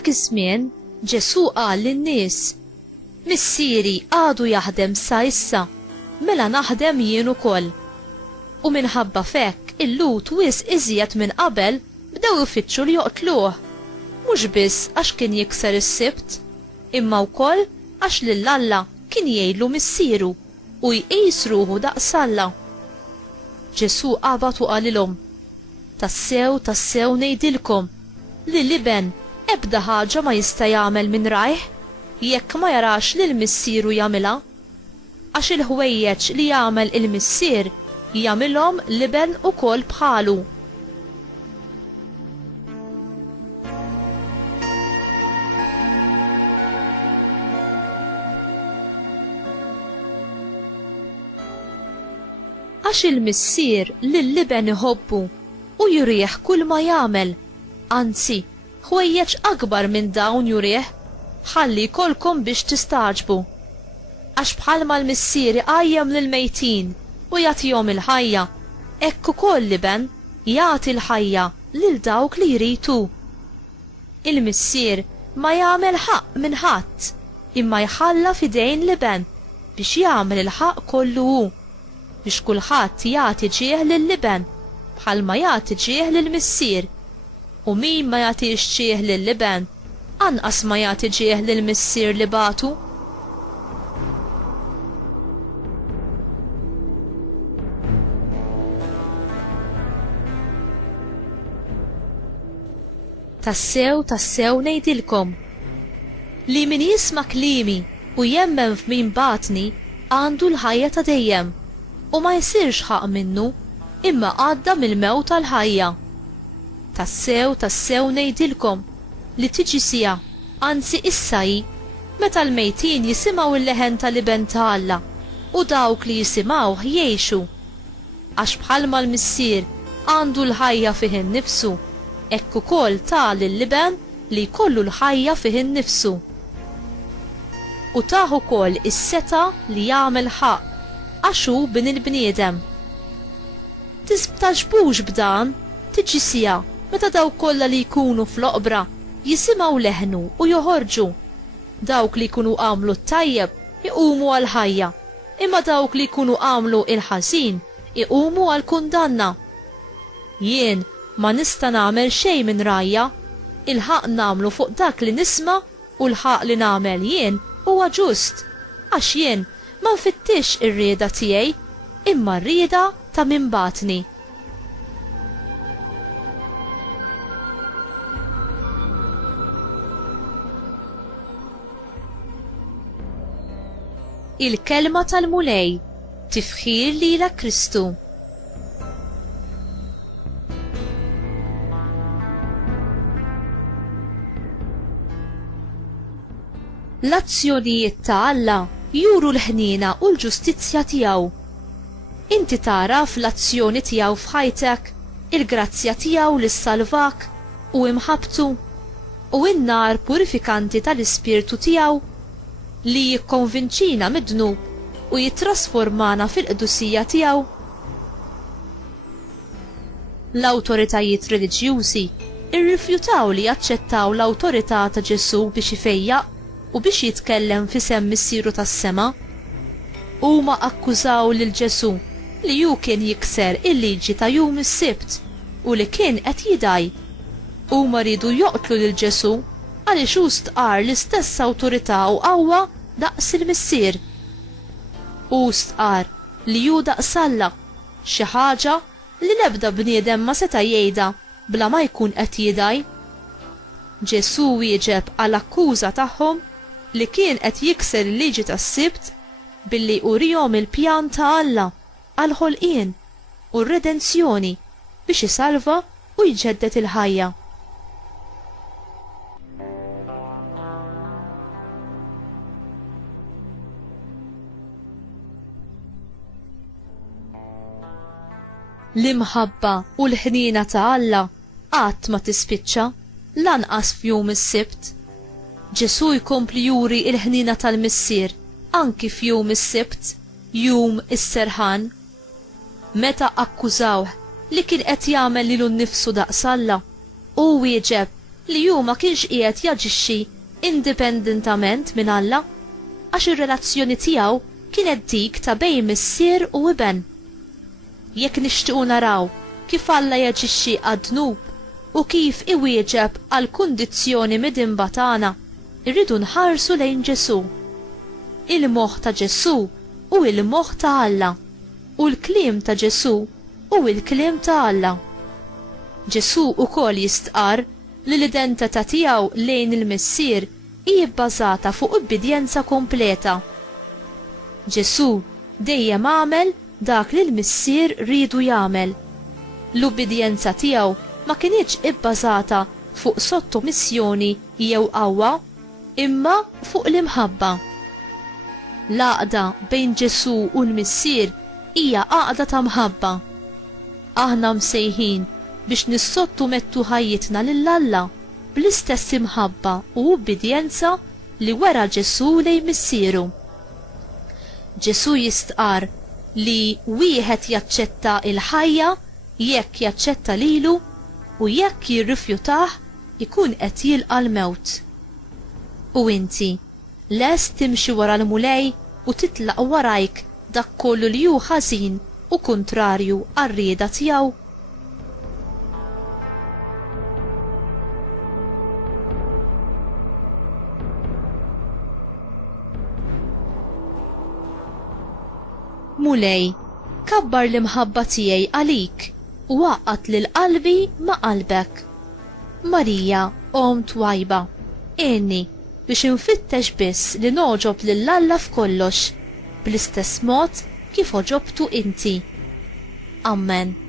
F'dak iż-żmien Ġesu qal lin-nies: Missieri għadu jaħdem sa issa, mela naħdem jien ukoll. U minħabba f'hekk il-Lut wisq iżjed minn qabel bdew ifittxu li joqtluh, mhux biss għax kien jikser is-sibt, imma wkoll għax lil Alla kien jgħidlu missieru u jqis ruħu daqs Alla. Ġesu qabad u qalilhom: Tassew ngħidilkom li l-iben ebda ħaġa ma jista' jagħmel minn rajh jekk ma jarax lil missieru jagħmilha, għax il-ħwejjeġ li jagħmel il-missier jagħmilhom l-iben ukoll bħalu. Għax il-missier lill-iben iħobbu u jurih kull ma jagħmel, anzi ħwejjeġ akbar minn dawn jurih, ħalli jkollkom biex tistaġbu. Għax bħalma l-missier iqajjem lill-mejtin u jagħtihom il-ħajja, hekk ukoll l-iben jagħti l-ħajja lil dawk li jritu. Il-missier ma jagħmel ħaqq minn ħadd, imma jħalla f'idejn l-iben biex jagħmel il-ħaqq kollu hu, biex kulħadd jagħti ġieħ lill-iben bħalma jagħti ġieħ lill-missier. U min ma jagħtix ġieħ lill-iben, anqas ma jagħti ġieħ lill-missier li batu. Tassew ngħidilkom li min jisma' klimi u jemmen f'min batni għandu l-ħajja ta' dejjem u ma jsirx ħaq minnu imma għadda mill-mewt tal-ħajja. Tassew ngħidilkom li tiġi sija, anzi issa hi, meta l-mejtin jisimgħu l-leħen tal-iben ta' Alla u dawk li jisimgħuh jgħixu. Għax bħalma l-missier għandu l-ħajja fih innifsu, hekk ukoll ta' lill-iben li jkollu l-ħajja fih innifsu. U tah ukoll is-seta li jagħmel ħaqq għax hu bin il-bniedem. Tisbtaġbux b'dan, tiġi sija meta dawk kollha li jkunu fl-oqbra jisimgħu leħnu u joħorġu. Dawk li jkunu għamlu t-tajjeb iqumu għal ħajja, imma dawk li jkunu għamlu il-ħażin iqumu għal kundanna. Jien ma nista' nagħmel xejn minn rajja, il-ħaq nagħmlu fuq dak li nisma' u l-ħaq li nagħmel jien huwa ġust, għax jien ma nfittix ir-rieda tiegħi imma r-rieda ta' min batni. Il-kelma tal-mulej, tifħir lila Kristu. L-azzjonijiet ta' Alla juru l-ħnina u l-ġustizzja tiegħu. Inti tara fl-azzjoni tiegħu f'ħajtek il-grazzja tiegħu li ssalvak u imħabtu u n-nar purifikanti tal-ispirtu tiegħu li jikkonvinċina mid-dnub u jitrasformana fil-qdusija tiegħu. L-awtoritajiet reliġjużi irrifjutaw li jaċċettaw l-awtorità ta' Ġesu biex ifejjaq u biex jitkellem f'isem missieru tas-sema. Huma akkużaw lil Ġesu li hu kien jikser il-liġi ta' jum is-sibt u li kien qed jidaj. Huma ridu joqtlu lil Ġesu għaliex hu stqar l-istess awtorità u qawwa daqs il-missier. Hu stqar li hu daqs Alla, xi ħaġa li l-ebda bniedem ma seta' jgħidha bla ma jkun qed jidaj. Ġesu wieġeb għall akkuża tagħhom li kien qed jikser il-liġi tas-sibt billi urihom il-pjan ta' Alla għal ħolqien u r-redenzjoni biex isalva u jġeddet il-ħajja. L-imħabba u l-ħnina ta' Alla qatt ma tispiċċa lanqas f'jum is-sibt. Ġesu jkompli juri il-ħnina tal-missier anki f'jum is-sibt, jum is-serħan. Meta akkużawh li kien qed jagħmel lilu nnifsu daqs Alla, u wieġeb li hu ma kienx qiegħed jaġixxi indipendentament minn Alla għax ir-relazzjoni tiegħu kienet dik ta' bejn missier u iben. Jekk nixtiequ naraw kif Alla jaġixxi għad-dnub u kif iwieġeb għal kundizzjoni midinba tagħna, irridu nħarsu lejn Ġesu. Il-moħħ ta' Ġesu u il-moħħ ta' Alla u l-kliem ta' Ġesu u l-kliem ta' Alla. Ġesu ukoll jistqar li l-identità tiegħu lejn il-missier hija bbażata fuq obbedjenza kompleta. Ġesu dejjem għamel dak li l-missier ridu jagħmel. L-obbedjenza tiegħu ma kienitx ibbażata fuq sottomissjoni jew qawwa, imma fuq l-imħabba. L-għaqda bejn Ġesu u l-missier hija għaqda ta' mħabba. Aħna msejħin biex nissottumettu ħajjitna lil Alla bl-istess imħabba u obbedjenza li wera Ġesu lejn missieru. Ġesu jistqar li wieħed jaċċetta il-ħajja jekk jaċċetta lilu u jekk jirrifjutah ikun qed jilqa' l-mewt. U inti lest timxi wara l-mulej u titlaq warajk dak kollu li hu ħażin u kontrarju għar-rieda tiegħu? Mulej, kabbar l-imħabba tiegħi għalik u għaqqat lil qalbi ma' qalbek. Marija, om twajba, inni biex infittex biss li noġob lil Alla f'kollox, bl-istess mod kif oġobtu inti. Amen.